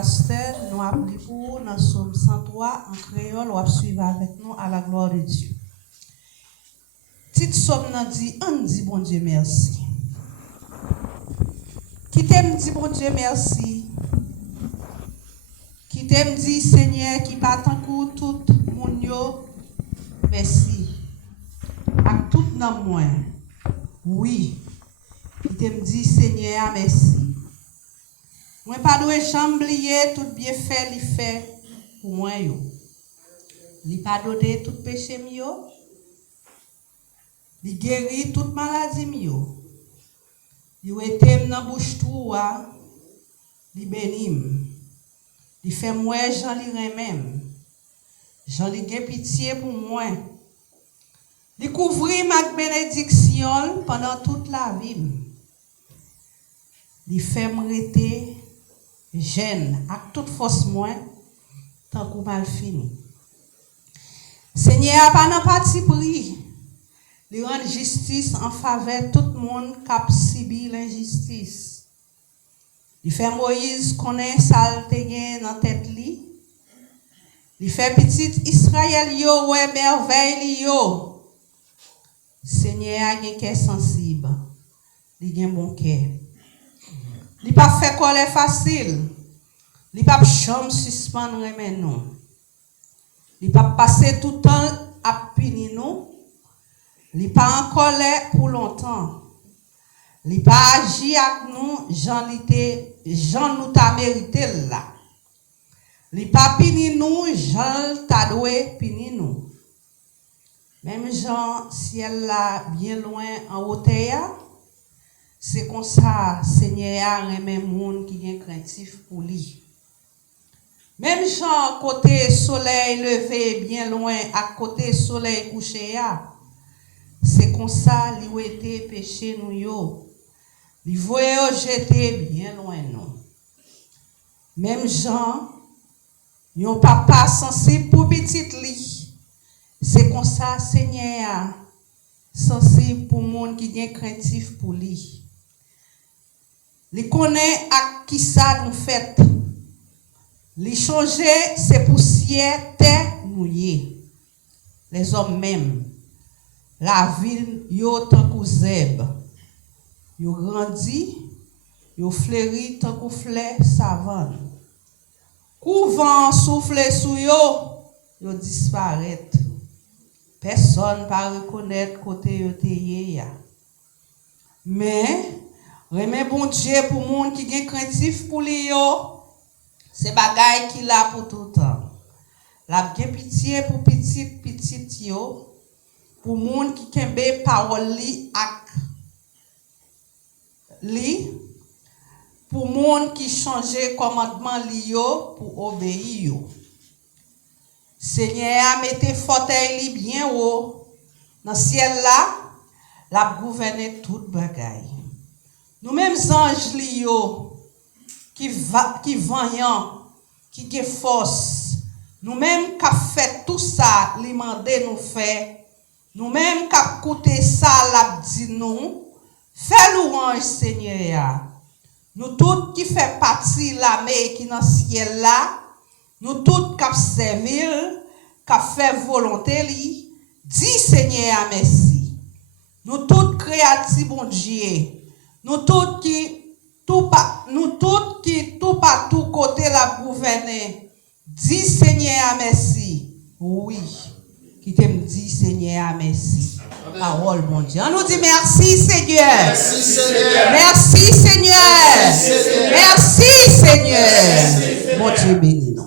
Pasteur, nous appelons pour dans Somme 103 en créole, ou suivre avec nous à la gloire de Dieu. Petite somme dit, on dit bon Dieu merci. Qui t'aime dit bon Dieu merci. Qui t'aime dit Seigneur qui bat en coup tout mon yo merci. Avec tout dans moi. Oui. Qui t'aime dit Seigneur merci. Moi pas doué chamblier tout bien fait li fait pour moi yo. Li pas donné tout péché mio. Li guéri toute maladie mio. Li était dans bouche toi. Li bénim. Li fait moi Jean li remem. Jean li gen pitié pour moi. Li couvri ma bénédiction pendant toute la vie. Li fait m'rete jeune avec toute force moi tant qu'on mal fini. Seigneur pas nan parti pris. Li rend justice en faveur tout le monde qui a subi l'injustice. Il fait Moïse connaît saleté gen dans tête li. Il fait petit Israël yo ouais merveille yo. Seigneur a gen cœur sensible. Il gen bon cœur. Il pas fait colère facile. Il pas chambre suspendre remen non. Il pas passer tout le temps à punir nous. Il pas en colère pour longtemps. Il pas agi avec nous Jean nous t'a mérité là. Il pas punir nous Jean t'a doué punir nous. Même Jean ciel là bien loin en hauteur. C'est comme ça, Seigneur, remet monde qui est craintif pour lui. Même Jean, côté soleil levé, bien loin, à côté soleil couché, c'est comme ça, lui était péché nous yo. Lui voyait jeter bien loin nous. Même Jean, yon papa sensible pour petite li. C'est comme ça, Seigneur, sensible pour monde qui est craintif pour lui. Li connaît à qui ça nous fait. Li changer ses poussières terre mouillée. Les hommes même. La ville yo tant kou zèb. Yo grandi, yo fleuri tant kou fleur savane. Kou vent souffle sou yo, yo disparaît. Personne pas reconnaître côté yo te ya. Mais remet bon Dieu pour monde qui gen craintif pour li yo. C'est bagay qui là pour tout temps. La gen pitié pour petit yo. Pour monde qui kembe parole li ak li. Pour monde qui change commandement li yo pour obéir yo. Seigneur a mette fauteuil li bien haut. Dans ciel là, la gouverner tout bagay. Nous mêmes anges li yo qui vaillant, qui gen force. Nous mêmes qui fait tout ça, li mandé nous faire. Nous mêmes qui coûté ça, la dit nous. Fais louange Seigneur. Nous tous qui fait partie la mer qui dans ciel là, nous tous qui servir, qui fait volonté li, dis Seigneur merci. Nous tous créatifs bon Dieu. Nous tous qui tout partout côté la gouverner. Dis Seigneur merci. Oui. Qui t'aime dit Seigneur merci. Parole mon Dieu. On nous dit merci Seigneur. Merci Seigneur. Merci Seigneur. Merci Seigneur. Mon Dieu béni nous.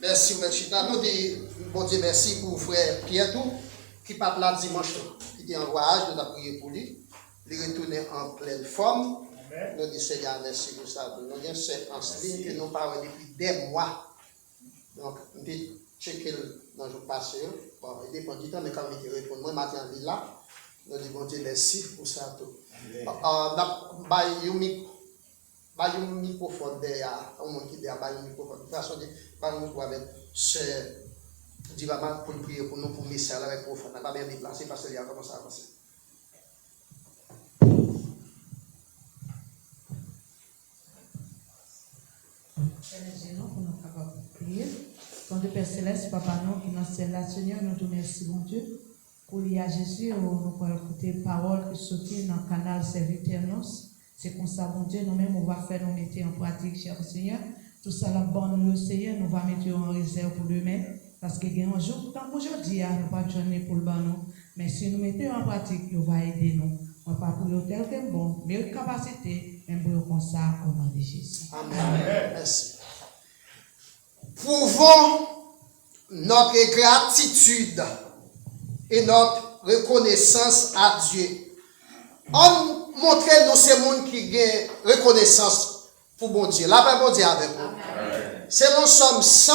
Merci Melchita. Nous disons bon Dieu merci pour frère Pierre tout qui part là dimanche qui était en voyage, nous avons prié pour lui. Il est retourné en pleine forme. Nous disons Seigneur merci pour ça. Nous avons cette en ligne que nous parlons depuis des mois. Donc, nous avons checké dans le jour passé. Bon, il dépend du temps, mais quand il répond, moi, matin, il est là. Nous disons bon Dieu merci pour ça tout. Un microphone derrière, un monde qui est derrière, un microphone. De toute façon, par nous avec ce Divama pour prier pour nous, pour message avec le prophète. On n'a pas bien déplacé parce qu'il y a commencé à passer. Pour nous capables de prier. Ton Dieu Père Céleste, Papa, nous qui dans le ciel là, Seigneur, nous te remercions, mon Dieu, pour lier à Jésus, nous pouvons écouter parole qui sortit dans le canal serviteur. C'est comme ça, mon Dieu, nous-mêmes, on va faire, nous mettre en pratique, cher Seigneur. Tout ça, la bonne, le Seigneur, nous va mettre en réserve pour demain. Parce qu'il y a un jour, tant qu'aujourd'hui, nous ne pas journée pour le bon, mais si nous mettons en pratique, il va aider nous. On va pas pour le tel que bon, mais une capacité, même pour comme ça, au nom de Jésus. Amen. Merci. Prouvons notre gratitude et notre reconnaissance à Dieu. On montre nous ces gens qui ont reconnaissance pour bon Dieu. La paix bon Dieu avec vous. C'est nous sommes 100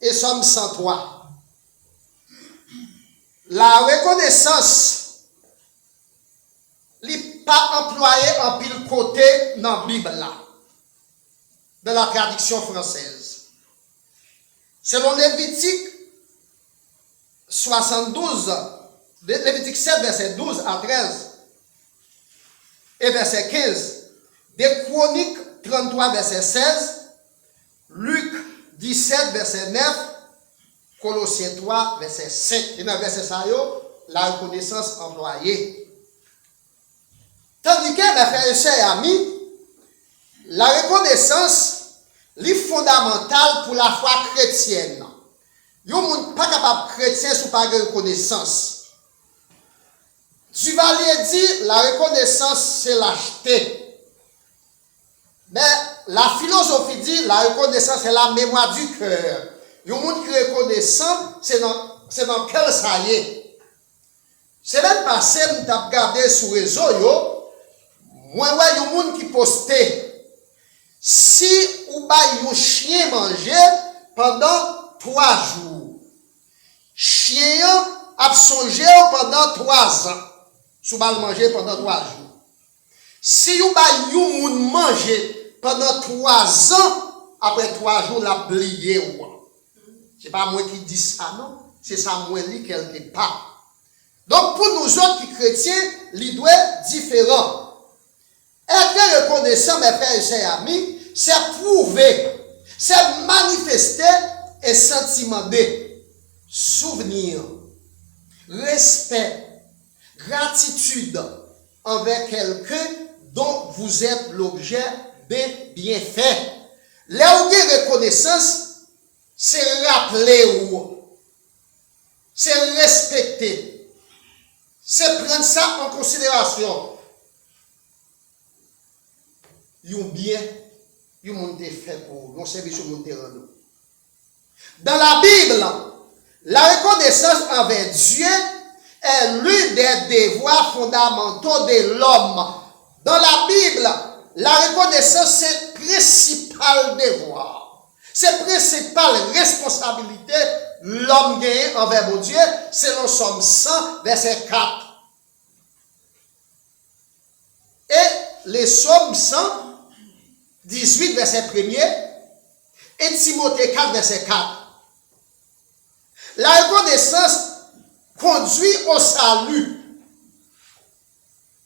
et sommes 103. La reconnaissance n'est pas employée en pile côté dans la Bible là, de la traduction française. Selon Lévitique 72, Lévitique 7, verset 12 à 13 et verset 15, des Chroniques 33, verset 16, Luc 17, verset 9, Colossiens 3, verset 5. Et dans le verset 5, la reconnaissance employée. Tandis que, mes frères et sœurs et amis, la reconnaissance est fondamentale pour la foi chrétienne. Vous n'êtes pas capable de chrétien si vous n'avez pas de reconnaissance. Duvalier dit la reconnaissance c'est l'acheter. Mais la philosophie dit la reconnaissance c'est la mémoire du cœur. Vous monde qui est reconnaissant, c'est dans quel ça y est. C'est même passé, nous avons regardé sur les réseaux, moi, ouais, il y a un monde qui postait. Si ou bail un chien manger pendant 3 jours, chien a songé pendant 3 ans. Si vous manger pendant 3 jours. Si vous bail un monde manger pendant 3 ans, après 3 jours, la plié. Ce n'est pas moi qui dis ça, non. C'est ça, moi, qui quelque part. Donc, pour nous autres qui chrétiens, il doit être différent. Être reconnaissant, mes frères et sœurs amis, c'est prouver, c'est manifester un sentiment de souvenir, respect, gratitude envers quelqu'un dont vous êtes l'objet de bienfaits. Là où il y a reconnaissance, c'est rappeler ou, c'est respecter, c'est prendre ça en considération. Yon bien, yon monde fait pour nous, service au monde rendu. Dans la Bible, la reconnaissance envers Dieu est l'un des devoirs fondamentaux de l'homme. Dans la Bible, la reconnaissance c'est le principal devoir. C'est la principale responsabilité l'homme gagne envers mon Dieu, selon Somme 100, verset 4. Et les Psaumes 100, 18, verset 1er, et Timothée 4, verset 4. La reconnaissance conduit au salut.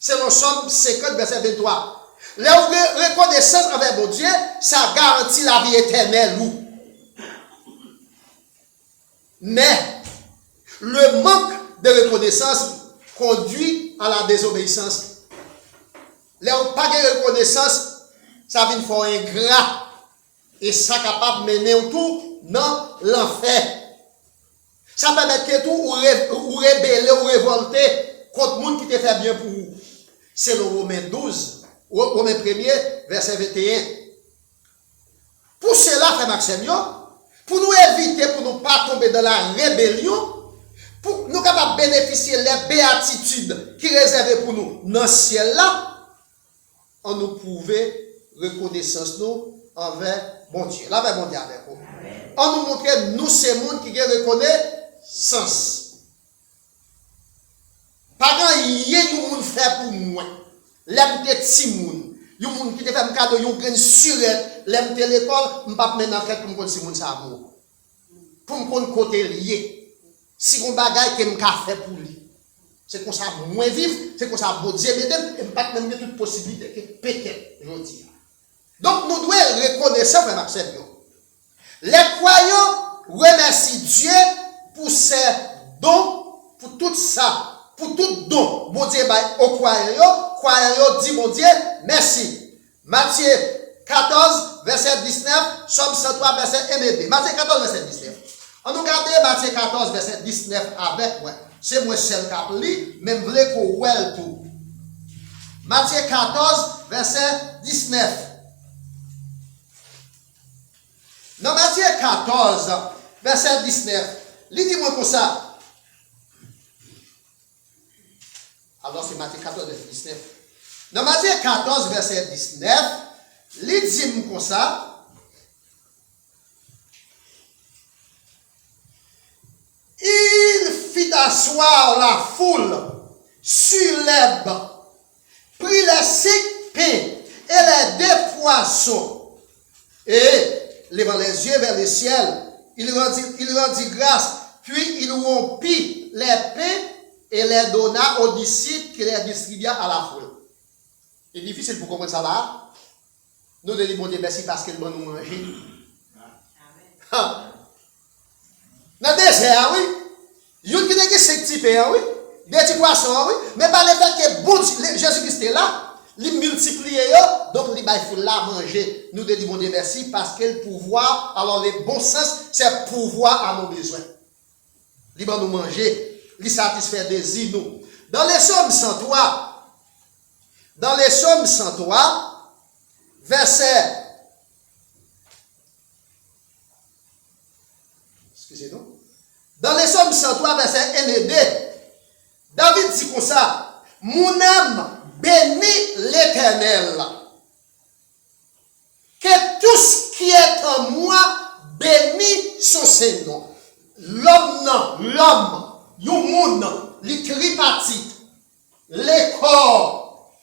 C'est le Psaume 50, verset 23. La reconnaissance envers mon Dieu, ça garantit la vie éternelle. Mais le manque de reconnaissance conduit à la désobéissance. Là où pas de reconnaissance, ça vient faire ingrat et ça capable de mener tout dans l'enfer. Ça permet que tout ou rébeller ou révolter contre le monde qui te fait bien pour vous. C'est le Romain 12, Romain 1er, verset 21. Pour cela, frère Maxime, pour nous éviter, pour ne pas tomber dans la rébellion, pour nous capables de bénéficier des béatitudes qui sont réservées pour nous dans ce ciel-là, on nous prouve reconnaissance nous envers bon Dieu. Là, bon Dieu avec vous. On nous montre nous, ces gens qui reconnaissance. Par exemple, il y a des gens qui fait pour moi. L'aime de petits gens. Il y a des gens qui te fait un cadeau, ils ont une surette. L'aime de l'école, je ne peux pas mettre en fait pour me connaître si gens ça amour. Pour me connaître côté lié. Si on bagaille que je fait pour lui. C'est comme ça, moins vivre, c'est comme ça, bon Dieu, mesdames, et pas même toute possibilité que peut-être, je dis. Donc, nous devons reconnaître, frère Maxime, Les croyants remercient Dieu pour ses dons, pour tout ça, pour tout don. Bon Dieu, aux croyants dit bon Dieu, merci. Matthieu 14, verset 19, Somme 103, verset 1 et 2. Matthieu 14, verset 19. On nous regarde Matthieu 14, verset 19 avec moi. C'est moi seul qui lis, même voulez qu'on voit tout. Matthieu 14, verset 19. Dans Matthieu 14, verset 19, lis-moi comme ça. Alors c'est Matthieu 14, verset 19. Dans Matthieu 14, verset 19, lis-moi comme ça. Il fit asseoir la foule sur les bancs, prit les 5 pains et les 2 poissons, et levant les yeux vers le ciel, il rendit grâce, puis il rompit les pains et les donna aux disciples qui les distribua à la foule. C'est difficile pour comprendre ça là. Nous devons dire bon Dieu merci parce qu'il va nous manger. Dans le désert, oui. Il y a des 5 petits pains, oui. Des petits poissons, oui. Mais par le fait que bon Jésus-Christ est là, il multiplie, donc il faut là manger. Nous devons dire merci parce que le pouvoir, alors le bon sens, c'est pouvoir à nos besoins. Il va nous manger, il satisfait des désirs nous. Dans les Psaumes 103, verset, excusez-nous, dans les Psaumes 103, verset 1 et 2, David dit comme ça, mon âme bénit l'Éternel, que tout ce qui est en moi bénit son Seigneur. L'homme, monde, les tripartites, les corps,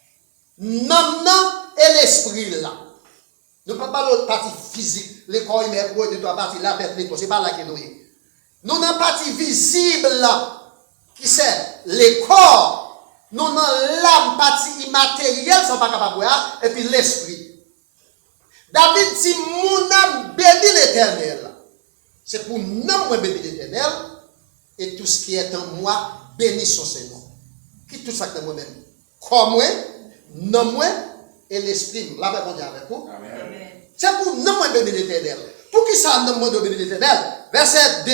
l'âme et l'esprit là. Nous ne parlons pas de l'autre partie physique, les corps humains, de trois parties, la tête, les corps, c'est pas là que nous sommes. Nous avons une partie visible là, qui c'est les corps. Nous avons l'âme, partie immatérielle, sont pas capables de voir, et puis l'esprit. David dit, mon âme bénit l'Éternel. C'est pour nous bénir l'Éternel, et tout ce qui est en moi bénit son Seigneur. Qui tout ça que moi-même? Comme moi, non moi, et l'esprit. Là, on dit avec vous. C'est pour nous bénir l'Éternel. Pour qui ça nous bénir l'Éternel? Verset 2.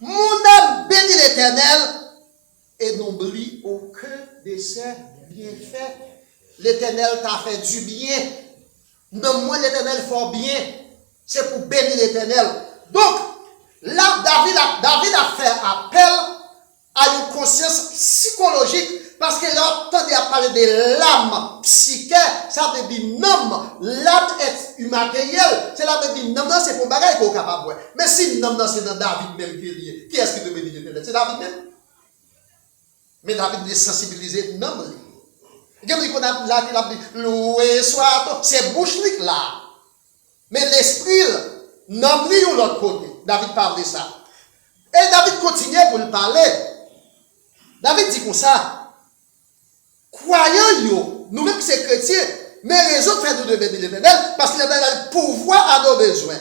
Mon âme bénit l'Éternel et n'oublie aucun de ses bienfaits. L'Éternel t'a fait du bien. Non, moi, l'Éternel fait bien. C'est pour bénir l'Éternel. Donc, là, David a fait appel à une conscience psychologique parce qu'il a entendu parler de l'âme psychique. Ça veut dire non, l'âme est immatérielle. C'est là veut dire non, c'est pour bagage qu'on est capable de voir. Mais si non, c'est dans David même qui est lié. Qui est-ce qui doit bénir l'Éternel? C'est David même. Mais David est sensibilisé non. Il dit qu'on a là, il a dit loué soit, c'est bouche là. Mais l'esprit, non, lui ou l'autre côté. David parle de ça. Et David continue pour le parler. David dit comme ça. Croyants, nous-mêmes qui sommes chrétiens, mais raison fait nous de bénir l'Éternel parce qu'il a le pouvoir à nos besoins.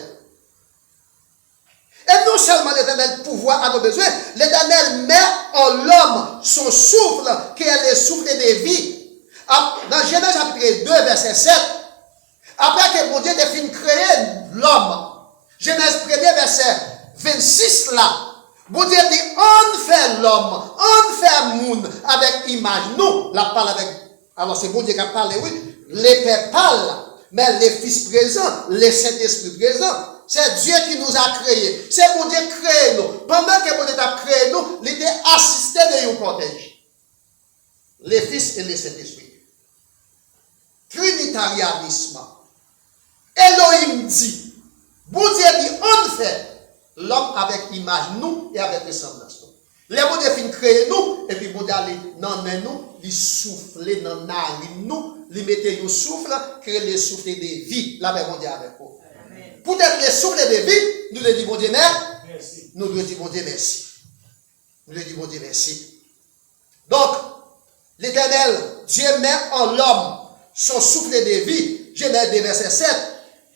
Et non seulement l'Éternel pouvoir à nos besoins, l'Éternel met en l'homme son souffle qui est le souffle de vie. Dans Genèse chapitre 2, verset 7, après que mon Dieu ait fini de créer l'homme, Genèse 1, verset 26 là, bon Dieu dit, on fait l'homme, on fait monde avec image. Nous, la parle avec, alors c'est bon Dieu qui a parlé, oui, les pères parlent, mais les fils présents, les Saint-Esprit présents, c'est Dieu qui nous a créés. C'est bon Dieu créé nous. Pendant que bon Dieu a créé nous, il était assisté de un cortège. Les fils et les Saint-Esprit. Trinitarianisme. Elohim dit, bon Dieu dit, on fait l'homme avec image nous et avec ressemblance nous. Les bon Dieu fin créer nous et puis bon Dieu aller dans nous, il souffle dans narine nous, il mettait un souffle, créer le souffle de vie. Là bon Dieu avec vous. Pour être le souffle de vie, nous le disons bon Dieu merci. Nous le disons bon Dieu merci. Nous le disons bon Dieu merci. Donc, l'Éternel, Dieu met en l'homme son souffle de vie. Genèse 2, verset 7.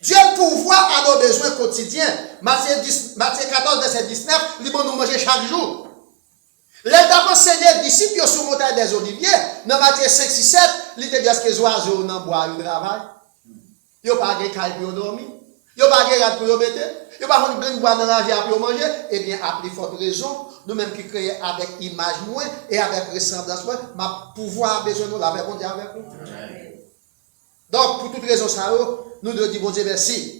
Dieu a le pouvoir à nos besoins quotidiens. Matthieu 14, verset 19, il va nous manger chaque jour. L'État enseigné les disciples sur la montagne des Oliviers, dans Matthieu 5, 6, 7, il te dit que les oiseaux dans le bois, ils travaillent. Ils n'ont pas de caille pour dormir. Ils n'ont pas de rade pour mettre. Ils n'ont pas de bois dans la vie pour manger. Eh bien, à plus forte raison, nous-mêmes qui créons avec image moins et avec ressemblance moins, ma pouvoir besoin de nous laver bon Dieu avec nous. Donc, pour toute raison, ça, nous devons dire bon Dieu merci.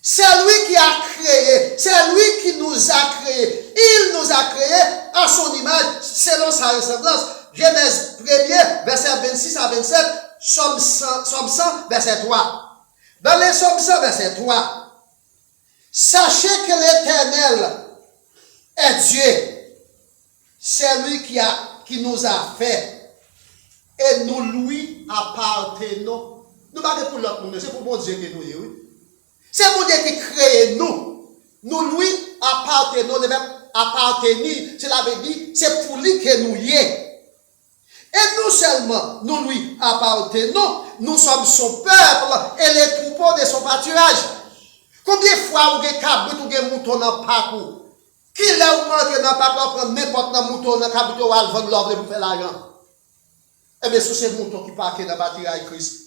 C'est lui qui a créé, c'est lui qui nous a créé. Il nous a créé à son image, selon sa ressemblance. Genèse 1er, verset 26 à 27, Somme 100, verset 3. Dans les Somme 100, verset 3, sachez que l'Éternel est Dieu. C'est lui qui nous a fait. Et nous lui appartenons. Nous ne parlons pas pour l'autre monde, c'est pour bon Dieu que nous y oui. C'est bon Dieu qui crée nous. Nous lui appartenons, le même appartenir, cela veut dire, c'est pour lui que nous y est. Et non seulement nous lui appartenons, nous sommes son peuple et les troupeaux de son pâturage. Combien de fois vous avez cabrit ou des moutons dans le parcours? Qui l'a rentré dans le parcours, prendre n'importe quel mouton dans le cabrit ou à vendre l'ordre pour faire l'argent? Eh bien, si c'est le mouton qui parque dans le pâturage Christ,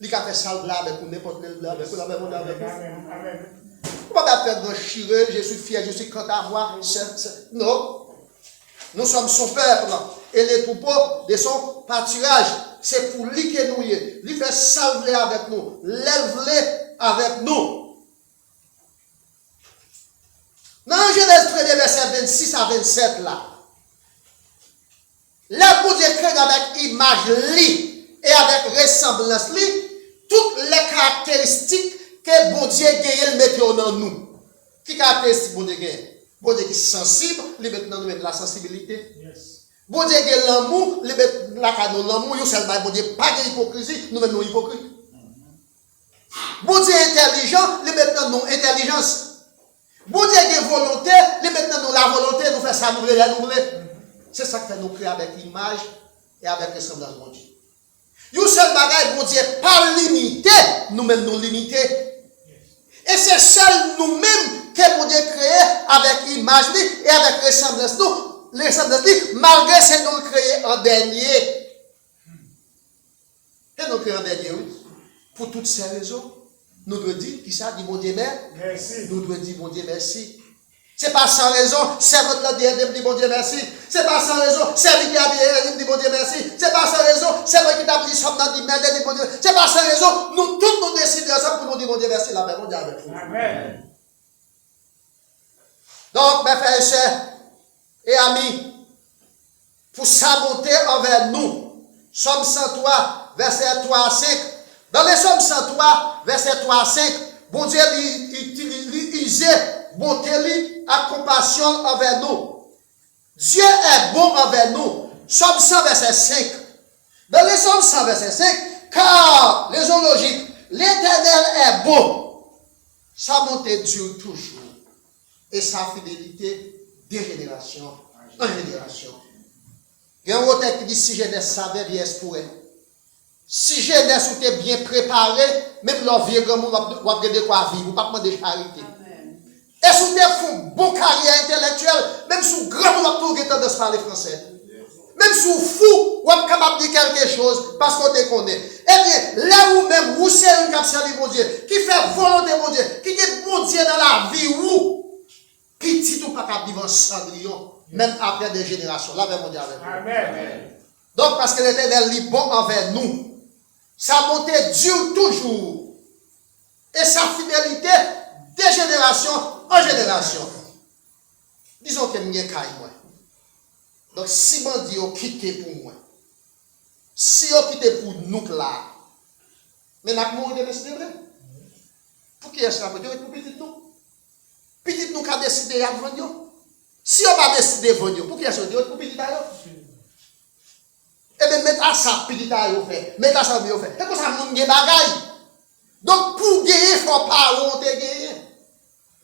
il a fait ça avec n'importe quel blague, avec la même avec vous. Vous ne pouvez pas faire de chireux, je suis fier, je suis quant à moi. Non. Nous sommes son peuple et les troupeaux de son pâturage. C'est pour lui que nous y est. Lui fait salver avec nous, lève-les avec nous. Dans Genèse 1, verset 26 à 27 là, là pour Dieu crée avec image li et avec ressemblance li, toutes les caractéristiques que bon Dieu gagne mette dans nous. Qui caractéristique bon Dieu gagne? Bon Dieu qui est sensible, il met dans nous la sensibilité. Bon Dieu qui est l'amour, il met l'amour, il seulement bon Dieu pas d'hypocrisie, nous mettons hypocrite. Bon Dieu intelligent, il met dans nous intelligence. Bon Dieu qui est volonté, il met dans nous la volonté, nous faire ça, nous voulons. C'est ça que nous créons avec l'image et avec ressemblance de bon Dieu. Une seule bagaille, bon Dieu, pas limité, nous-mêmes nous limiter. Et c'est seul nous-mêmes que bon Dieu créé avec l'image et avec ressemblance nous. Ressemblance malgré que nous créé en dernier. Et nous créons en dernier, oui. Pour toutes ces raisons, nous devons dire, qui ça dit bon Dieu merci. Nous devons dire bon Dieu merci. Ce n'est pas sans raison, c'est votre DRD dit bon Dieu merci. Ce n'est pas sans raison, c'est lui qui a dit bon Dieu merci. Ce n'est pas sans raison, c'est moi qui t'a dit somme dans dit bon Dieu. Ce n'est pas sans raison, nous tous nous décidons ensemble pour nous dire bon Dieu merci, la paix, bon Dieu avec vous. Amen. Donc, mes frères et sœurs et amis, pour s'amonter envers nous, Somme 103, verset 3 à 5. Dans les Sommes 103, verset 3 à 5, bon Dieu utilisait bonté à compassion envers nous. Dieu est bon envers nous. Somme 100, verset 5. Dans les Sommes 100, verset 5, car, raison logique, l'Éternel est bon. Sa bonté dure toujours. Et sa fidélité de génération en génération. Il y a un autre qui dit si jeunesse savait, vieillesse pourrait. Si jeunesse ou t'es bien préparé, même leur vieux grand monde va regarder quoi vivre, ou pas demander charité. Et si tu fais une bonne carrière intellectuelle, même si grand monde tout tendance à parler français. Même si fou, ou est capable de dire quelque chose parce qu'on te connaît. Eh bien, là où même, où c'est un cap servi bon Dieu, qui fait volonté bon Dieu, qui est bon Dieu dans la vie, où petit ou pas capable de vivre en cendrillon, même après des générations. Là, mon Dieu avec vous. Amen. Donc, parce que l'Éternel est bon envers nous, sa bonté dure toujours. Et sa fidélité de génération en génération. Disons que nous sommes moi. Donc, si mon Dieu quitte pour moi, si on quitte pour nous là, mais nous avons décidé de pour qui est-ce que nous avons pour petit nous? Petit nous qui décidé de vendre. Si on va décider de vendre, pour qui est-ce que nous avons pour petit nous? Eh bien, mettez à ça, petit nous fait. Mettez à ça, nous fait. Et pour ça, nous avons des bagailles. Donc, pour gagner, il ne faut pas honte gagner.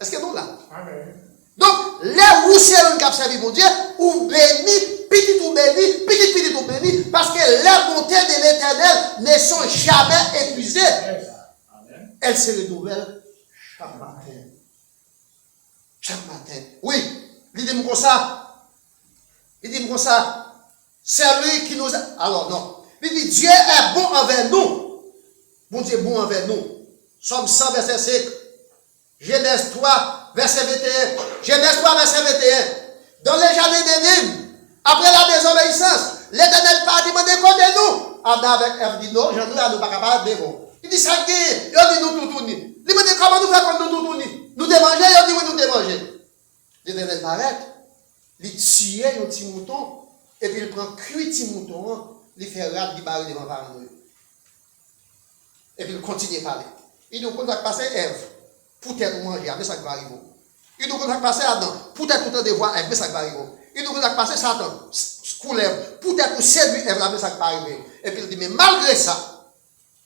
Est-ce que nous là? Amen. Donc, là où c'est un cap servi mon Dieu, ou béni, petit ou béni, parce que les bontés de l'Éternel ne sont jamais épuisées. elle se renouvelle chaque matin. Chaque matin. Oui, il dit comme ça. Il dit comme ça. C'est lui qui nous a... Alors non. Il dit Dieu est bon envers nous. Bon Dieu est bon envers nous. Somme 100, verset 5. Genèse 3, verset 21. Genèse 3, verset 21. Dans les jardins d'Éden, après la désobéissance, l'Éternel pas demandé contre nous. Adam avec Ève dit non, nous ne pas capables de devant. Il dit ça qui est, il dit nous tout tourner. Il dit comment nous faisons contre nous tout tourner. Nous démanger, il dit oui, nous démanger. L'Éternel arrête. Il tue un petit mouton, et puis il prend cuit petit mouton, il fait rate, il barre devant par nous. Et puis il continue à parler. Il nous contacte passer Ève, peut-être manger, mais ça va arriver. Il nous contacte passer Adam, peut-être tout de voir Ève, mais ça va arriver. Il nous contacte passer Satan, coulève, peut-être pour séduire Ève, mais ça va arriver. Et puis il dit, mais malgré ça,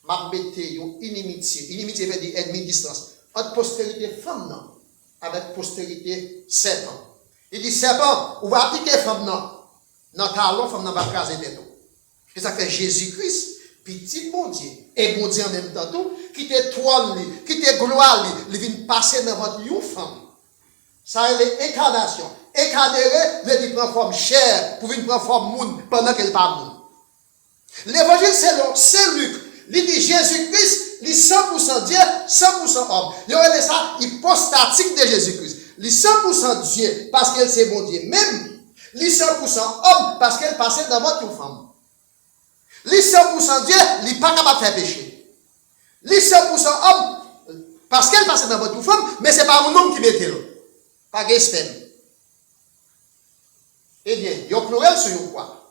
m'a mettez une inimitié. Inimitié veut dire ennemi distance. Entre postérité femme non, avec postérité serpent. Il dit serpent, on va appliquer femme non. Dans talon, femme non va craser des dos. Et ça fait Jésus-Christ, petit bon Dieu, et bon Dieu en même temps tout, qui te trône, qui te gloire, il vient passer dans votre femme. Ça c'est l'incarnation. Incarner veut dire prendre forme chair pour venir prendre forme monde pendant qu'elle parle monde. L'évangile selon Saint Luc, il dit Jésus-Christ, il est 100% Dieu, 100% homme. Il y aurait ça hypostatique de Jésus-Christ. Il est 100% Dieu parce qu'elle c'est bon Dieu. Même, il est 100% homme parce qu'elle passait dans votre femme. Il est 100% Dieu, il n'est pas capable de faire péché. Il est 100% homme parce qu'elle passait dans votre femme, mais ce n'est pas un homme qui mettait là. Pas de sperme. Eh bien, il y a pleuré sur une croix.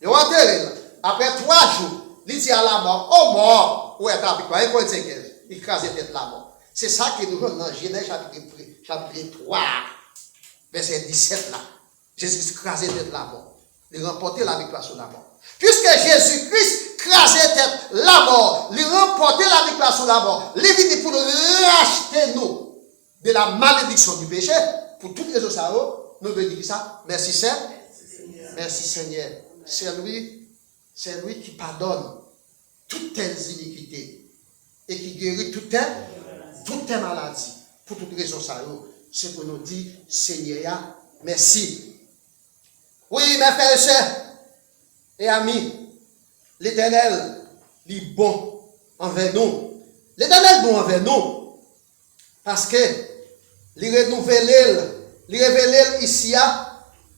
Il y a enterré là. Après 3 jours, il dit à la mort, oh mort, où est ta victoire? Il crase tête la mort. C'est ça qui nous donne dans Genèse chapitre 3, verset 17 là. Jésus crasait tête la mort. Il remportait la victoire sur la mort. Puisque Jésus-Christ crasait tête la mort, il remportait la victoire sur la mort, il est venu pour nous racheter nous de la malédiction du péché. Pour toutes les autres, nous devons dire ça. Merci Seigneur. Merci Seigneur. C'est lui qui pardonne toutes tes iniquités et qui guérit toutes tes maladies. Pour toutes les raisons, c'est pour nous dire, Seigneur, merci. Oui, mes frères et sœurs et amis, l'Éternel est bon envers nous. L'Éternel est bon envers nous parce que il révèle ici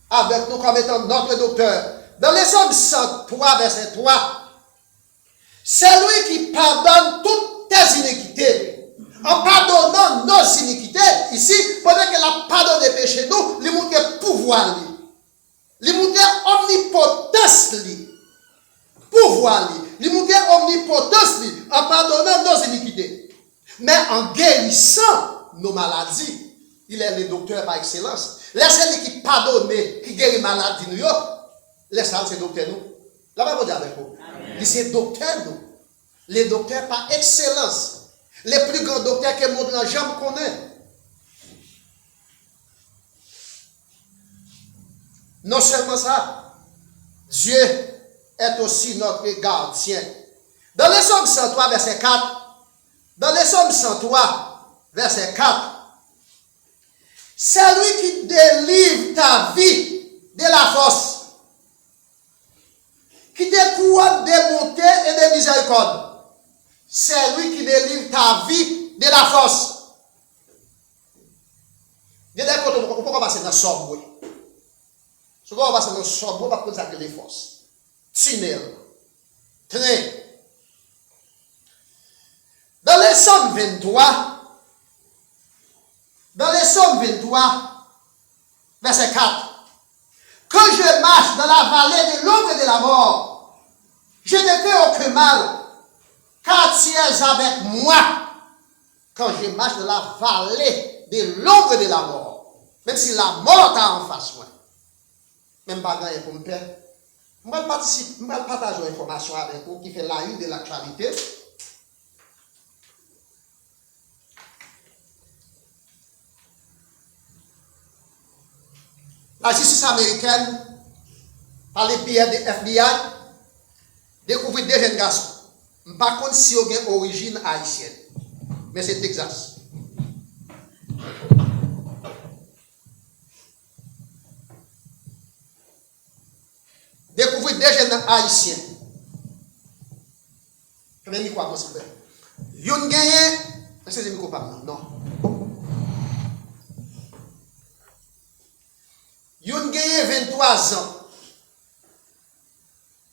avec nous comme étant notre docteur. Dans les Psaumes 103, verset 3, c'est lui qui pardonne toutes tes iniquités. En pardonnant nos iniquités, ici, pendant qu'elle a pardonné les péchés, nous, il montre pouvoir, il montre omnipotence, pouvoir, il montre omnipotence en pardonnant nos iniquités. Mais en guérissant nos maladies, il est le docteur par excellence. Laissez-lui qui pardonne, qui guérit maladie, nous, laissez-le, c'est docteur, nous. La Bible dit avec vous. Il c'est docteur, nous. Les docteurs par excellence. Les plus grands docteurs que le monde n'a jamais connu. Non seulement ça, Dieu est aussi notre gardien. Dans les Psaumes 103, verset 4, dans les Psaumes 103, verset 4, c'est lui qui délivre ta vie de la force, qui te couronne de bonté et de miséricorde. C'est lui qui délivre ta vie de la force. On peut pas passer dans le sombre. Si on va passer dans le sombre, on va prendre les forces. Tunnel, train. Dans les Psaumes 23, verset 4, quand je marche dans la vallée de l'ombre de la mort, je ne fais aucun mal, car tu es avec moi. Quand je marche dans la vallée de l'ombre de la mort, même si la mort est en face moi, même pas grand pour me perdre, je vais partager une information avec vous qui fait la une de l'actualité. La justice américaine, par les biais de FBI, découvre 2 jeunes garçons. Je ne sais pas si ils ont une origine haïtienne. mais c'est Texas. Découvrir des jeunes haïtiens. Prenez le micro à s'il vous plaît. Yon gagne, est-ce que c'est le micro pas non? Yon gagne 23 ans.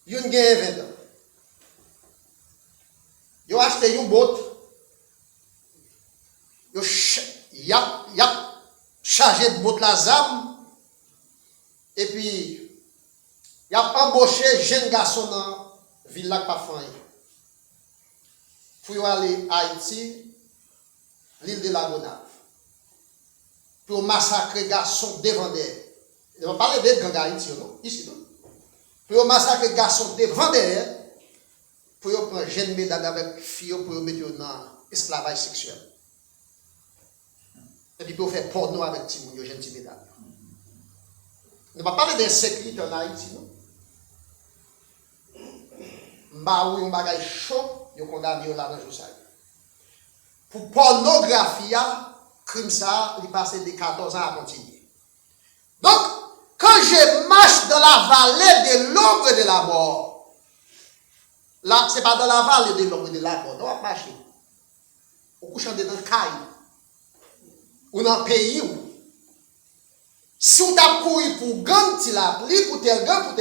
Yon gagne 20 ans. Yon acheté une botte. Yon a chargé de botte la zame. Et puis, il a embauché jeune garçon dans la ville là pas fin. Pour aller à Haïti, l'île de la Gonave. Pour massacrer garçons devant d'elle. Je ne vais pas parler de gang Haïti, non? Ici, non? Pour massacrer garçons devant d'elle, pour prendre jeune mesdames avec filles, pour mettre dans l'esclavage sexuel. Et puis pour faire porno avec les jeunes mesdames. Je ne vais pas parler d'insécurité en Haïti, non? Mbaoui un bagay chaud, yo condamné là dans jour ça. Pour pornographie, crime ça, il passe de 14 ans à continuer. Donc, quand je marche dans la vallée de l'ombre de la mort, là, ce n'est pas dans la vallée de l'ombre de la mort, on va marcher. On couche dans le caille, ou dans le pays où. Si on t'a couru pour gang, tu l'as pris, pour tel gang,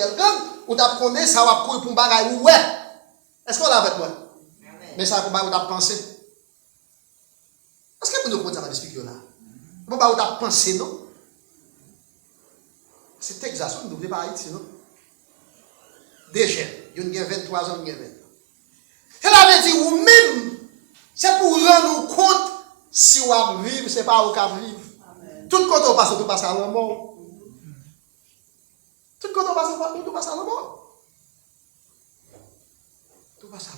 on t'a connaît, ça va courir pour un bagay, ouais. Est-ce qu'on l'a avec moi? Amen. Mais ça va vous penser. Est-ce que vous nous comptez à expliquer là? Vous avez pensé, non? C'est Texas, vous ne devez pas Haïti, non? Déjà, il y a 23 ans, il y a 20 ans. Elle avait dit, ou même, c'est pour rendre compte si vous vivez, ce n'est pas vous qui vivez. Tout quand on passe à la mort. Tout quand on passe à la mort. Tout passe à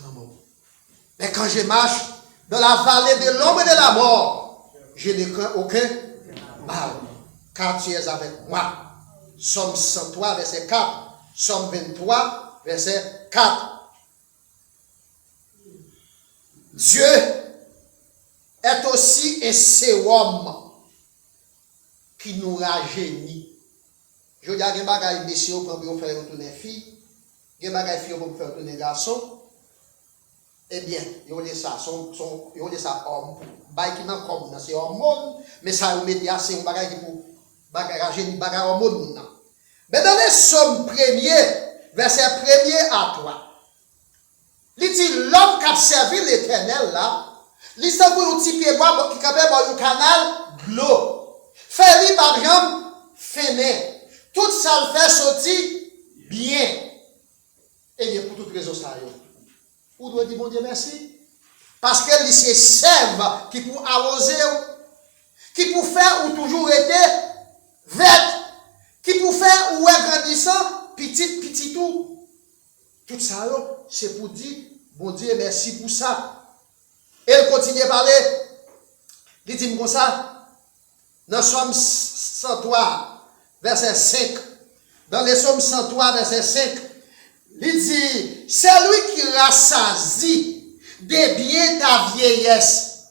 la mort. Mais quand je marche dans la vallée de l'ombre et de la mort, je ne crains aucun mal, car tu es avec moi. Somme 103, verset 4. Somme 23, verset 4. Dieu est aussi un sérum qui nous rajeunit. Je dis à des bagailles messieurs pour faire retourner filles, des bagailles filles pour faire retourner garçons. Eh bien, il y a ça, il y a ça homme, bail qui n'a comme c'est hormone, mais ça vous mettez assez un bagage qui pour bagage rajeunir bagage hormone. Mais dans les Psaumes 1er, verset 1er à 3. Il dit l'homme qui a servi l'Éternel là, il s'est pour un petit pied bois qui capait dans le canal de l'eau. Fait par exemple, fené. Tout ça le fait sortir bien. Et bien pour toute raison ça. Ou doit dire bon Dieu merci. Parce que c'est sève qui pour arroser, qui pour faire ou toujours été verte, qui pour faire ou est grandissant, petit tout. Tout ça c'est pour dire bon Dieu merci pour ça. Et elle continue à parler. Il dit comme ça. Dans Somme 103, verset 5. Dans les Psaumes 103, verset 5. Il dit, c'est lui qui rassasie des biens ta vieillesse,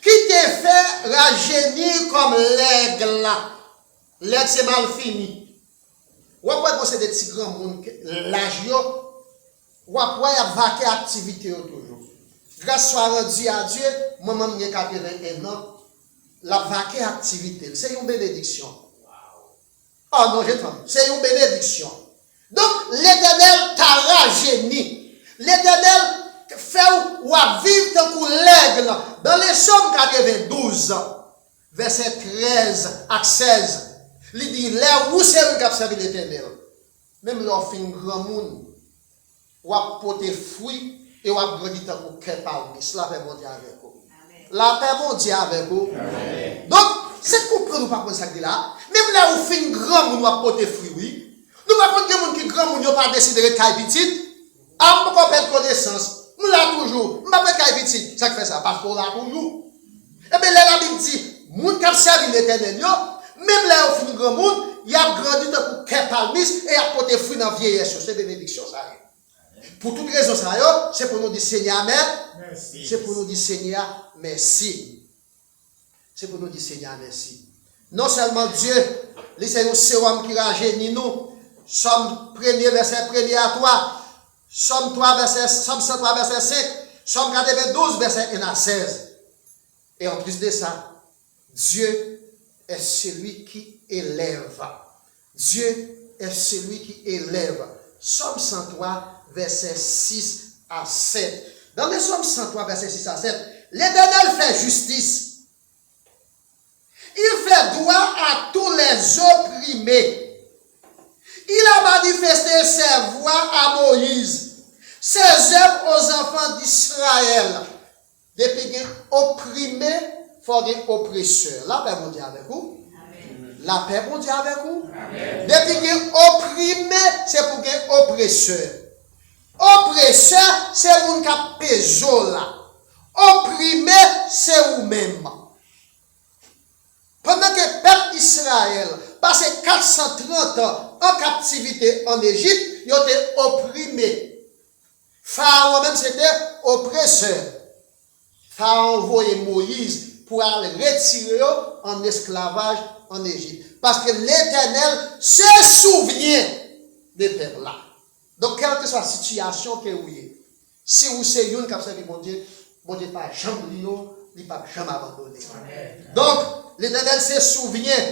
qui te fait rajeunir comme l'aigle. L'aigle, c'est mal fini. Ou après, c'est des petits grands monde, l'âge, ou après, il y a vaquer activité toujours. Grâce soit rendu à Dieu, moi-même, j'ai 81 ans, la vaquer activité, c'est une bénédiction. Oh non, j'ai entendu, c'est une bénédiction. Donc, l'Éternel t'a rajeuni. L'Éternel fait ou à vivre tant que l'aigle. Dans les Psaumes 92, verset 13 à 16, il dit, là où c'est lui qui a servi l'Éternel. Même leur fin grand monde, ou à porter fruit et ou à grandir tant que quel parmi. Cela fait bon Dieu avec vous. La paix bon Dieu avec vous. Donc, c'est comprendre pas comme ça que là. Même là où fin grand monde ou à porter fruit, oui. Nous ne pouvons pas prendre des gens qui grand monde pas décidé de caille petite. Ah, on peut perdre connaissance. Nous là toujours. Nous ne pouvons pas caille petite. Ça fait ça parce qu'on l'a toujours. Et bien là, la Bible dit, moun qui a servi l'Éternel, même là où fin grand monde, il a grandi pour qu'un palmis et a porté fruit dans la vieillesse. C'est bénédiction ça. Pour toute raison ça, c'est pour nous dire Seigneur, Amen. C'est pour nous dire Seigneur, merci. C'est pour nous dire Seigneur, merci. Non seulement Dieu, c'est un sérum qui rajeunit nous. Somme 1er, verset 1er à 3. Somme 103, verset 5. Somme 92, verset 1 à 16. Et en plus de ça, Dieu est celui qui élève. Dieu est celui qui élève. Somme 103, verset 6 à 7. Dans le Somme 103, verset 6 à 7, l'Éternel fait justice. Il fait droit à tous les opprimés. Il a manifesté ses voies à Moïse, ses œuvres aux enfants d'Israël. Depuis qu'il opprimé, il faut qu'il oppresseur. La paix, mon Dieu, avec vous. Amen. La paix, mon Dieu, avec vous. Amen. Depuis qu'il opprimé, c'est pour qu'il oppresseur. Oppresseur, c'est vous qui a péjo là. Opprimé, c'est vous-même. Pendant que le peuple Israël passait 430 ans en captivité en Égypte, ils étaient opprimés. Pharaon même c'était oppresseur. Pharaon envoyé Moïse pour aller retirer en esclavage en Égypte. Parce que l'Éternel se souvient des peuples là. Donc, quelle que soit la situation que vous êtes, si vous êtes une qui a servi mon Dieu pas jamais oublié, il ne pas jamais abandonné. Donc, l'Éternel se souvient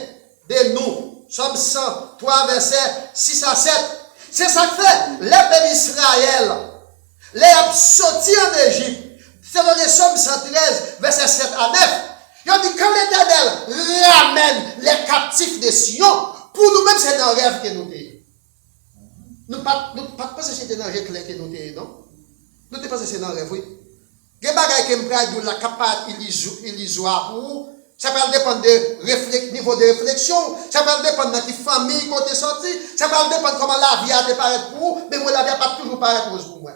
de nous. Somme 103, verset 6 à 7. C'est ça que fait les peuples d'Israël. Les a sortis en Égypte. C'est dans les Somme 113, verset 7 à 9. Il a dit quand l'Éternel ramène les captifs de Sion, pour nous-mêmes, c'est un rêve que nous avons. Nous ne pas penser que c'est dans un rêve que nous avons, non? Nous ne pensons que c'est dans un rêve, oui. Il y a des choses qui me la capacité illusoire pour vous. Ça va dépendre de niveau de réflexion. Ça va dépendre de quelle famille qu'on est sorti. Ça va dépendre de comment la vie a été paraître pour vous. Mais moi, la vie n'a pas toujours paraître pour moi.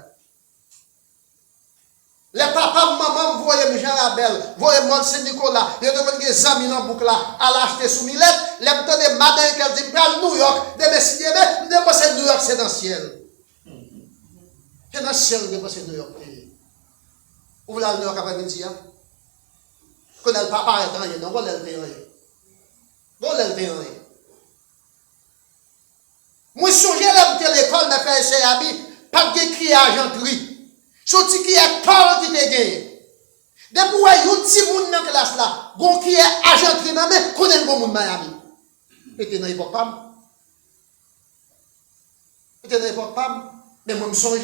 Les papas, maman, voyez Jean Rabel, voyez moi Saint-Nicolas, ils ont des amis dans le boucle là, à l'acheter sous Millette, les temps de madame qui dit, à New York, de Messie, de passer New York, c'est dans le ciel. C'est dans le ciel de passer New York. Où là, New York après-midi, hein? Qu'on a le papa est rien, non, on l'a le rien. On l'a le rien. Moi, je songe à l'école, mes frères et sœurs amis, pas de criage en prix. Sorti qui est parent qui te gagne. Depuis où il y a un petit monde dans la classe là, gon qui est agent dans mais connaît un bon monde Miami. Et t'es dans l'époque pam. Et t'es dans l'époque pam. Mais moi, je me songe.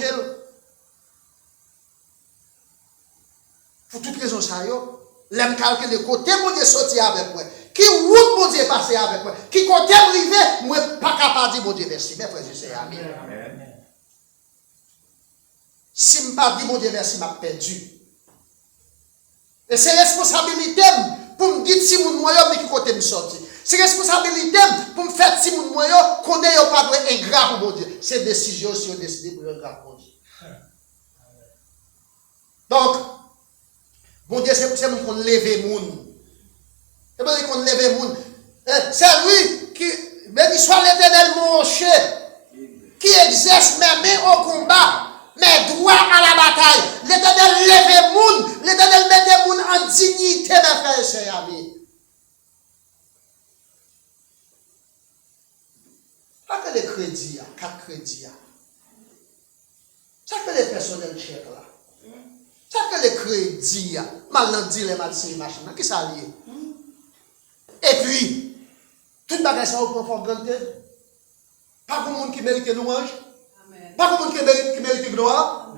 Pour toutes raisons ça yo, l'aime calculer côté mon Dieu sorti avec moi. Qui route mon Dieu passé avec moi. Qui côté privé, moi pas capable de dire mon Dieu merci. Mes frères et sœurs amis. Si je ne dis pas mon Dieu merci, je m'a perdu. Et c'est responsabilité pour me dire si mon moyen mais qui côté me sortir. C'est responsabilité pour me faire si mon moyen qu'on ait pas ingrat pour mon Dieu. C'est décision si on décide pour ingrat pour Dieu. Donc, mon Dieu, c'est pour qu'on lève le monde. C'est pour qu'on lève le monde. C'est lui qui, béni soit l'Éternel mon chef, qui exerce mes mains au combat. Mais droit à la bataille. L'Éternel lève le monde. L'Éternel met des monde en dignité, mes frères et sœurs amis. Pas que les crédits, 4 crédits. Ça que les personnels chèques là. Ça que les crédits, mal dit les mal c'est machine. Qui ça lié? Et puis, toute bagage ça au confort grande. Pas pour le monde qui mérite louange. Pas pour le monde qui mérite gloire.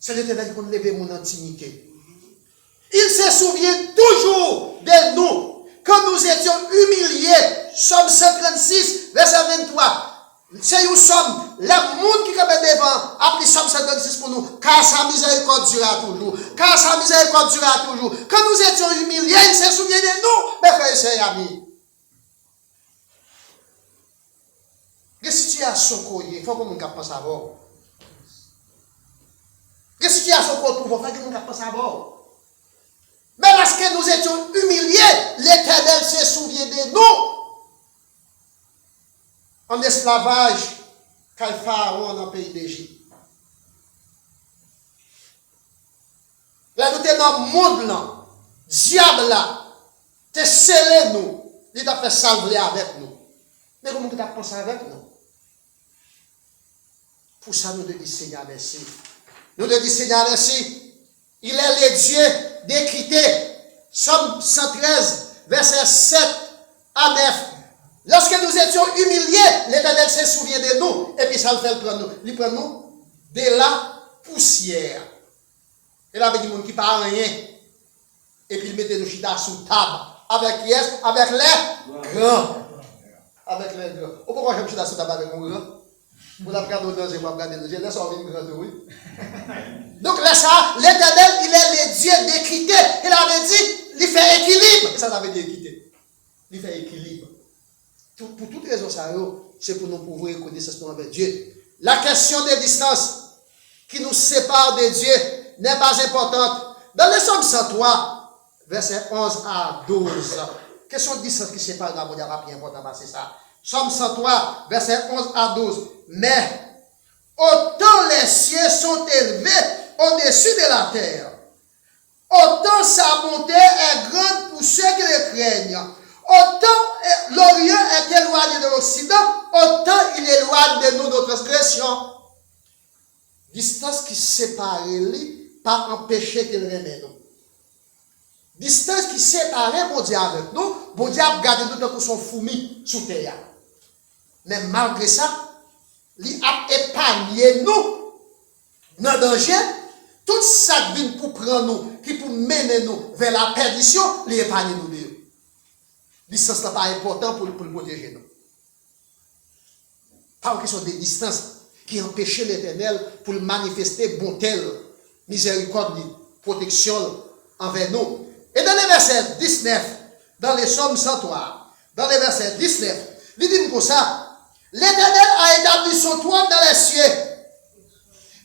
C'est l'Éternel qui lève mon intimité. Il se souvient toujours de nous quand nous étions humiliés. Somme 136, verset 23. C'est nous sommes, le monde qui est devant, appelé Somme 136 pour nous, car sa miséricorde durera toujours. Car sa miséricorde durera toujours. Quand nous étions humiliés, il se souvient de nous, mes frères et sœurs amis. Les situations il faut que nous pensions à bord. Les situations qu'on trouve, il faut que nous pensions à bord. Mais parce que nous étions humiliés, l'Éternel se souvient de nous. En esclavage, quand Pharaon dans le pays d'Égypte. Là, nous sommes dans le monde là. Diable là, te scellé nous. Il t'a fait salver avec nous. Mais comment tu as pensé avec nous? Pour ça, nous devons dire Seigneur, merci. Nous devons dire Seigneur, merci. Il est le Dieu d'équité. Somme 113, verset 7 à 9. Lorsque nous étions humiliés, l'Éternel se souvient de nous. Et puis ça le fait prendre nous. Il prend nous de la poussière. Et là, il y a des gens qui ne parlent rien. Et puis il mettait nos chita sous table. Avec qui est? Avec les grands. Avec les grands. Pourquoi je me chita sous table avec mon grand? Vous l'avez regardé dans les regardez dans les laisse envie de grand, oui. Donc là, ça, l'Éternel, il est le Dieu d'équité. Il avait dit, il fait équilibre. Et ça, ça veut dire équité. Il fait équilibre. Pour toute raison, ça, c'est pour nous pouvoir connaître ce nom avec Dieu. La question des distances qui nous séparent de Dieu n'est pas importante. Dans le Psaume 103, verset 11 à 12, question de distance qui sépare la mondiale, pas plus important, c'est ça. Psaume 103, verset 11 à 12. Mais autant les cieux sont élevés au-dessus de la terre, autant sa bonté est grande pour ceux qui le craignent. Autant l'Orient est éloigné de l'Occident, autant il éloigne de nous nos transgressions. Distance qui sépare lui, pas empêcher qu'il remet nous. Distance qui sépare mon Dieu avec nous, bon Dieu a gardé nous dans son fourmi sous terre. Mais malgré ça, il a épargné nous dans le danger. Tout ça qui vient pour prendre nous, qui pour mener nous vers la perdition, il épargne nous. Distance n'est pas important pour le protéger nous. Pas une question de distance qui empêche l'Éternel pour manifester bonté, miséricorde, protection envers nous. Et dans le verset 19, dans les Psaumes 103, dans le verset 19, il dit comme ça, l'Éternel a établi son trône dans les cieux,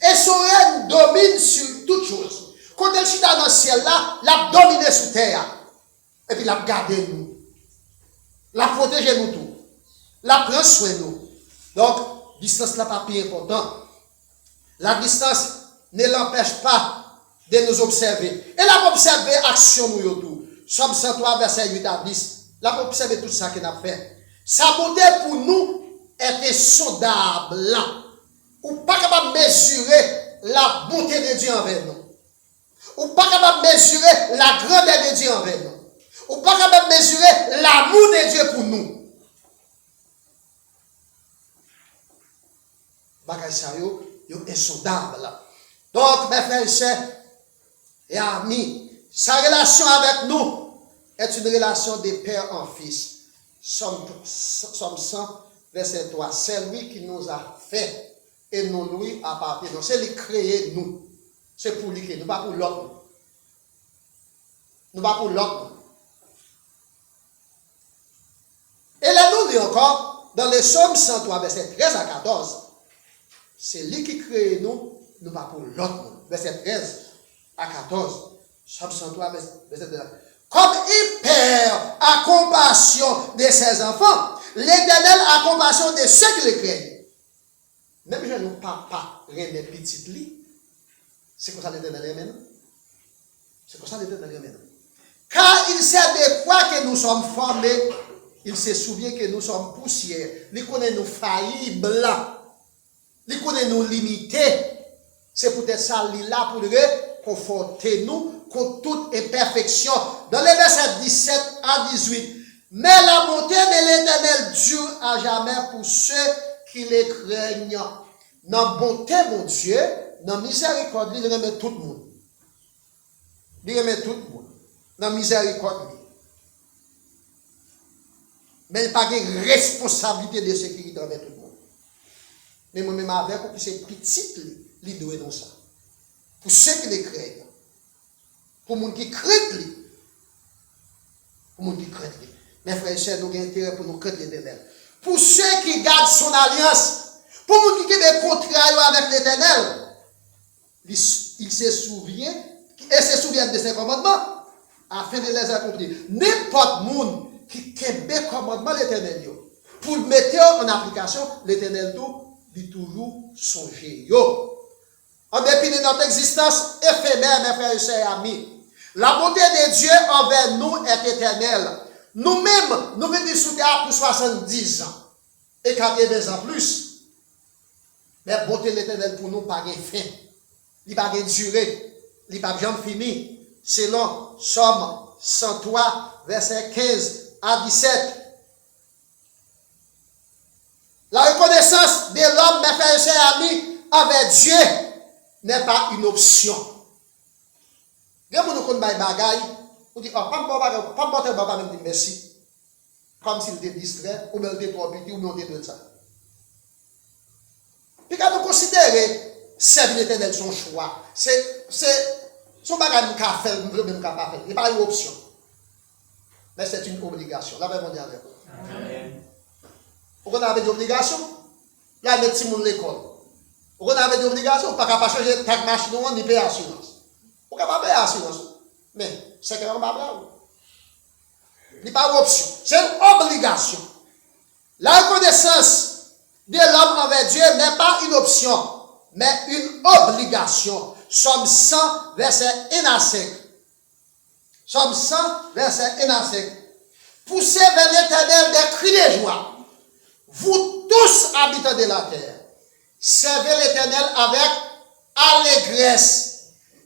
et son règne domine sur toutes choses. Quand elle chita dans le ciel là, l'a dominé sur terre, et puis l'a gardé nous. La protéger nous tout. La prendre soin de nous. Donc, distance n'est pas plus important. La distance ne l'empêche pas de nous observer. Elle a observé l'action nous tout. Psaume 103, verset 8 à 10. Elle a observé tout ça qu'elle a fait. Sa bonté pour nous est insondable. Ou pas capable de mesurer la bonté de Dieu envers nous. Ou pas capable de mesurer la grandeur de Dieu envers nous. Ou pas capable de mesurer l'amour de Dieu pour nous. Bagay sa yo insondable. Donc, mes frères et sœurs et amis, sa relation avec nous est une relation de père en fils. Somme 100, verset 3. C'est lui qui nous a fait et nous lui appartenons. C'est lui créé nous. C'est pour lui créer, nous pas pour l'autre. Nous pas pour l'autre. Et là, nous dit encore, dans les Psaumes 103, verset 13 à 14, c'est lui qui crée nous, nous pas pour l'autre. Verset 13 à 14, Psaume 103, verset 13. Comme il perd à compassion de ses enfants, l'Éternel a compassion de ceux qui le craignent. Même je ne papa remet petit lit, c'est comme ça l'Éternel aime nous. C'est comme ça l'Éternel aime nous. Car il sait de quoi que nous sommes formés. Il se souvient que nous sommes poussière. Il connaît nos faillibles. Il connaît nos limités. C'est peut-être ça, il est là pour conforter nous contre toute imperfection. Dans les versets 17 à 18. Mais la bonté de l'Éternel dure à jamais pour ceux qui les craignent. Dans la bonté, mon Dieu, dans la miséricorde, il remet tout le monde. Il remet tout le monde. Dans la miséricorde. Mais il n'y a pas de responsabilité de sécurité envers tout le monde. Mais moi-même avec, pour c'est petit, il doit dans ça. Pour ceux qui les craignent. Pour les gens qui craignent. Pour les gens qui craignent. Mes frères et sœurs, nous avons intérêt pour nous craindre l'Éternel. Pour ceux qui gardent son alliance. Pour les gens qui ont des contrats avec l'Éternel. Il se souvient, et se souvient de ses commandements, afin de les accomplir. N'importe monde qui kembe commandement l'Éternel pour mettre en application l'Éternel tout dit toujours songer yo. en dépit de notre existence éphémère, mes frères et sœurs et amis, la bonté de Dieu envers nous est éternelle. Nous-mêmes, nous venons sous terre pour 70 ans et 80 ans plus. Mais la bonté de l'Éternel pour nous n'a pas de fin. Il n'a pas de durée. Il n'a pas de fini. Selon Somme 103, verset 15 à 17. La reconnaissance de l'homme, mes frères et sœurs amis, envers Dieu n'est pas une option. Quand nous connaissons des bagailles, on dit, oh, pas me dire merci. Comme s'il était distrait, ou bien il était trop petit, ou bien il était de ça. Puis quand nous considérons servir l'Éternel son choix, c'est son bagage nous a fait, nous même pas fait. Il n'y a pas une option. Mais c'est une obligation. Là, on dit avec vous. Amen. Vous avez des obligations? Il y a des petits gens à l'école. Vous avez des obligations? Vous ne pouvez pas changer ta machine ni payer assurance. Vous ne pouvez pas payer assurance. Mais c'est quand même pas grave. Il n'y a pas d'option. C'est une obligation. La reconnaissance de l'homme envers Dieu n'est pas une option, mais une obligation. Somme 100, verset 1 à 5. Somme 100, verset 1 à 5. Poussez vers l'Éternel des cris de joie. Vous tous habitants de la terre, servez l'Éternel avec allégresse.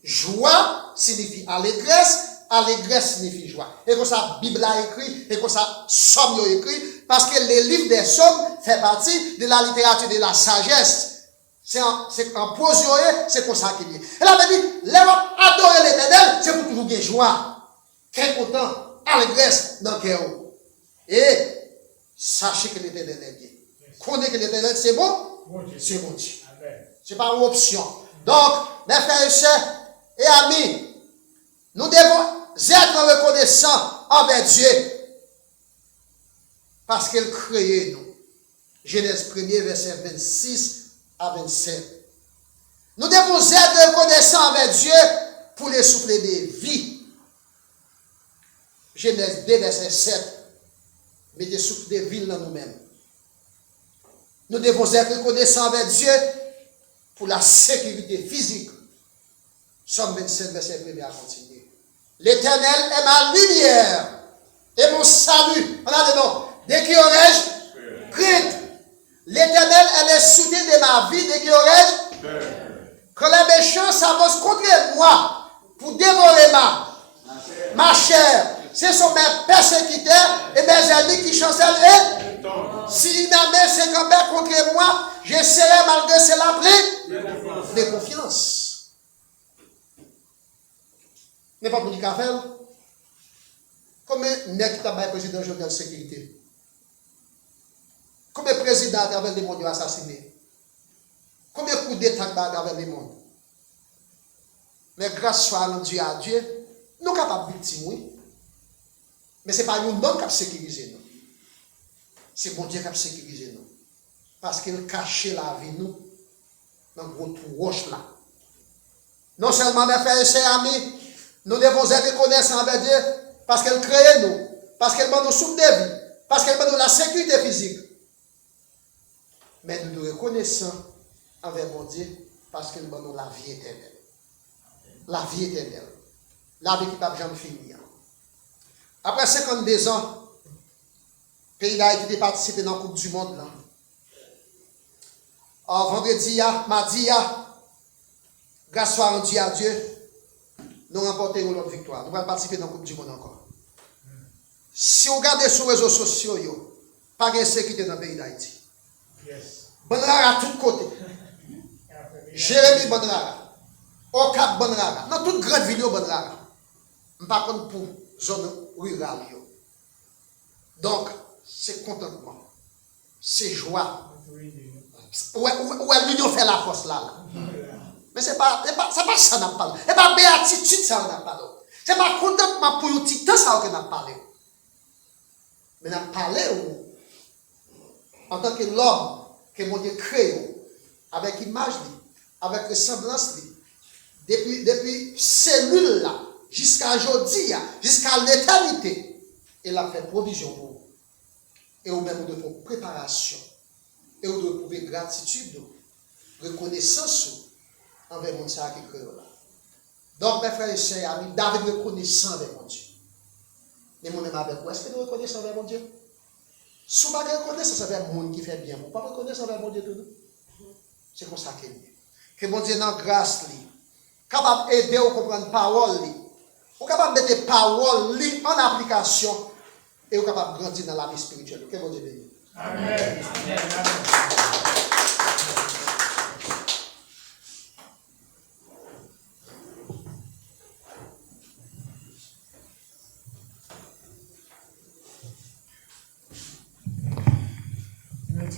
Joie signifie allégresse signifie joie. Et comme ça, la Bible a écrit, et comme ça, Somme a écrit, parce que le livre des Sommes fait partie de la littérature de la sagesse. C'est en posioé, c'est comme ça qu'il y est. Elle avait dit, adorer l'Éternel, c'est pour toujours gagner joie. Très content, allégresse dans le cœur. Et sachez que l'Éternel est bien. Connaissez que l'Éternel c'est bon? C'est bon Dieu. Ce n'est pas une option. Donc, mes frères et sœurs et amis, nous devons être reconnaissants envers Dieu. Parce qu'il crée nous. Genèse 1er, verset 26 à 27. Nous devons être reconnaissants envers Dieu pour les souffler de vie. Genèse 2, verset 7. Mettez souffle de vie dans nous-mêmes. Nous devons être reconnaissants envers Dieu pour la sécurité physique. Somme 27, verset 1 à continuer. L'Éternel est ma lumière et mon salut. On a des noms. Dès qui aurais-je crainte. L'Éternel est le soutien de ma vie. Dès qui aurais-je quand les méchants s'avancent contre moi pour dévorer ma chair. Ce sont mes persécuteurs et mes ennemis qui chancellent et si une armée s'est campée contre moi, je serai malgré cela pris de confiance. N'est pas pour dire qu'à faire. Combien n'est-ce que le président de la sécurité? Combien de présidents à travers le monde ont assassiné? Combien de coups d'État à travers le monde? Mais grâce soit à Dieu, nous sommes capables de victimes, oui. Mais ce n'est pas nous qui avons sécurisé nous. C'est bon Dieu qui a sécurisé nous. Parce qu'il cache la vie nous dans le gros trou roche là. Non seulement mes frères et sœurs amis, nous devons être reconnaissants envers Dieu parce qu'il crée nous, parce qu'il nous souffle de vie, parce qu'il nous la sécurité physique. Mais nous devons reconnaissants envers mon Dieu parce qu'il nous la vie éternelle. La vie éternelle. La vie qui ne peut jamais finir. Après 52 ans, le pays d'Haïti a participé dans la Coupe du Monde. Là. Vendredi, mardi, grâce à Dieu, nous remportons notre victoire. Nous allons participer dans la Coupe du Monde encore. Si vous regardez sur les réseaux sociaux, pas de sécurité dans le pays d'Haïti. Bonrara à tous côtés. Jérémy Bonrara. Okap Bonrara. Dans toute grande vidéo Bonrara. Par contre, pour zone rurale. Donc, c'est contentement. C'est joie. Ouais, l'union fait la force là. Mais c'est pas ça qu'on a parlé. C'est pas béatitude ça qu'on a parlé. C'est pas contentement pour un petit temps ça qu'on a parlé. Mais on a parlé en tant que l'homme que mon Dieu crée avec image, avec ressemblance, depuis cellule là, jusqu'à aujourd'hui, jusqu'à l'éternité, il a fait provision pour vous. Et vous même de vos préparations. Et vous devez prouver gratitude, reconnaissance envers les gens qui créent là. Donc, mes frères et sœurs, amis, David reconnaissant avec mon Dieu. Mais moi-même avec vous, est-ce que nous reconnaissons avec mon Dieu? Si vous ne reconnaissez pas avec le monde qui fait bien, vous ne pas reconnaître avec mon Dieu tout. C'est comme ça qu'il est. Que mon Dieu, dans grâce, capable d'aider à comprendre la parole, ou capable de mettre la parole en application, et vous capable de grandir dans la vie spirituelle. Que mon Dieu bénisse. Amen.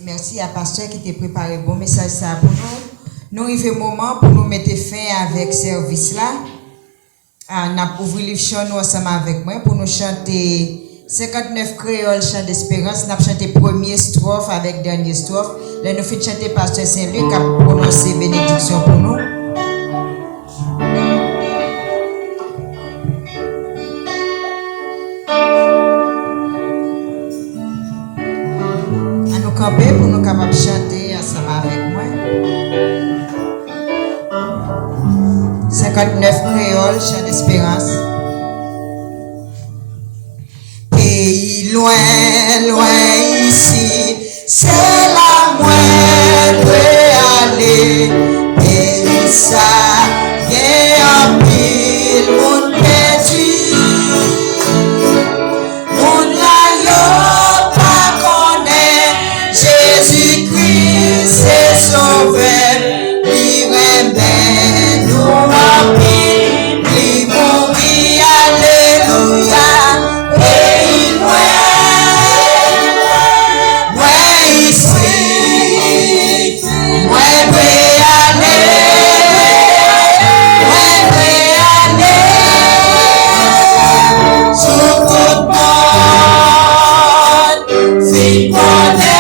Merci à pasteur qui t'a préparé un bon message ça pour nous. Nous arrivons au moment pour nous mettre fin avec ce service là. On a ouvert le chant nous ensemble avec moi pour nous chanter 59 créoles chant d'espérance. Nous avons chanté première strophe avec dernière strophe. Là nous faisons chanter pasteur Saint-Luc qui a prononcé bénédiction pour nous. Pour nous capables de chanter ensemble avec moi. 59 créoles, chant d'espérance. Pays loin, loin ici, c'est la moindre aller. Pays ça, y'a un pile, mon perdu. Mon la yo, pas connaît. Jésus-Christ c'est sauveur, il remet nous en vie, il mourit, alléluia, pays loin, loin ici, loin aller, sur tout le monde, fit connaître.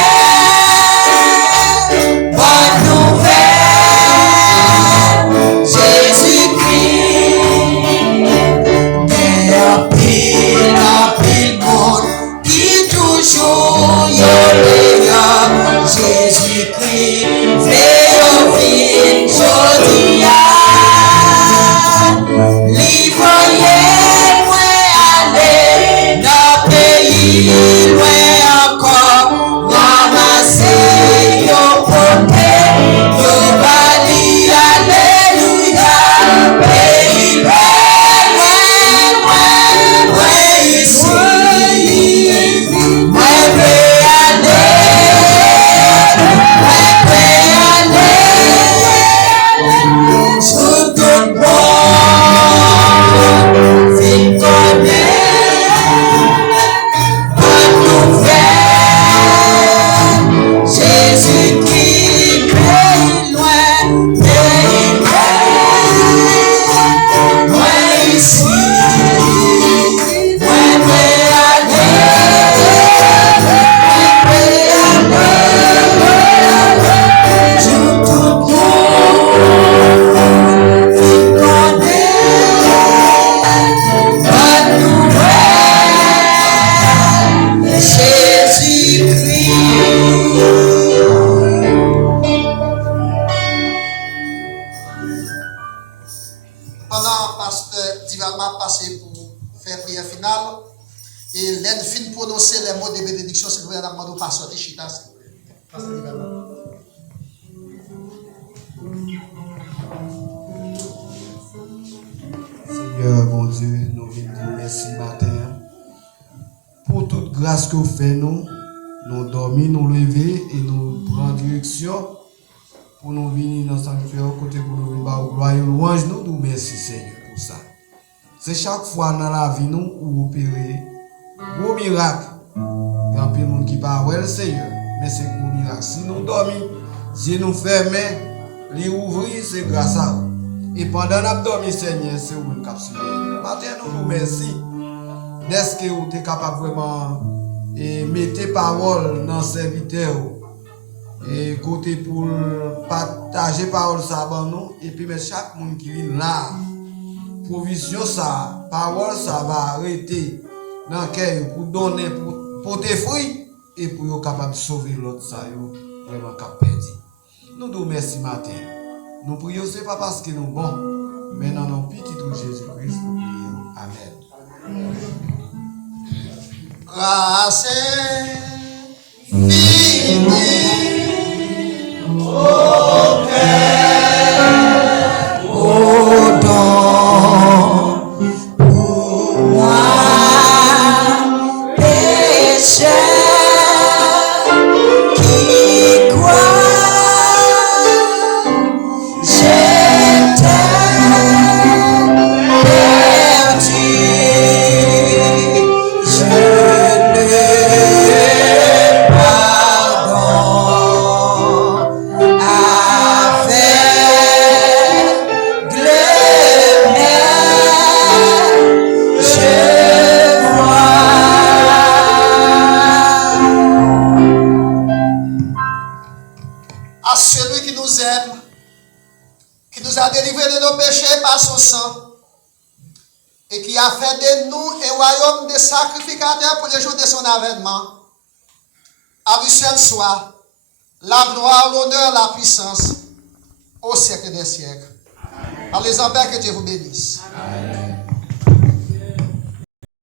Seigneur, mon Dieu, nous venons dire merci matin pour toute grâce que vous faites nous. Nous dormir, nous lever et nous prendre direction pour nous venir dans le sanctuaire côté pour nous venir au gloire et louange. Nous merci Seigneur pour ça. C'est chaque fois dans la vie nous où opérer gros miracle. Il y a un peu de monde qui parle le Seigneur, mais c'est gros miracle. Si nous dormons, si nous fermons, les ouvrir, c'est grâce à vous. Et pendant notre dormi, Seigneur, c'est vous qui avez matin, nous merci. Est-ce que vous êtes capable vraiment de mettre parole dans le serviteur et côté pour partager parole ça avant nous et puis mettre chaque monde qui vient là. Provision ça, parole ça va arrêter dans le cœur pour donner, pour porter fruit et pour être capable de sauver l'autre ça, vraiment capable. Nous vous remercions matin. Nous prions, ce n'est pas parce que nous sommes bons, mais dans nos petits trous Jésus-Christ, nous prions. Amen. Grâce infinie au Père, au don pour moi, pécheur qui croit, j'étais perdu, je le pardonne aveuglément, je vois. À celui qui nous aime, qui nous a délivrés de nos péchés par son sang, et qui a fait de nous un royaume de sacrificateurs pour le jour de son avènement. À lui seul soit la gloire, l'honneur, la puissance au siècle des siècles. Allez en paix, que Dieu vous bénisse. Amen.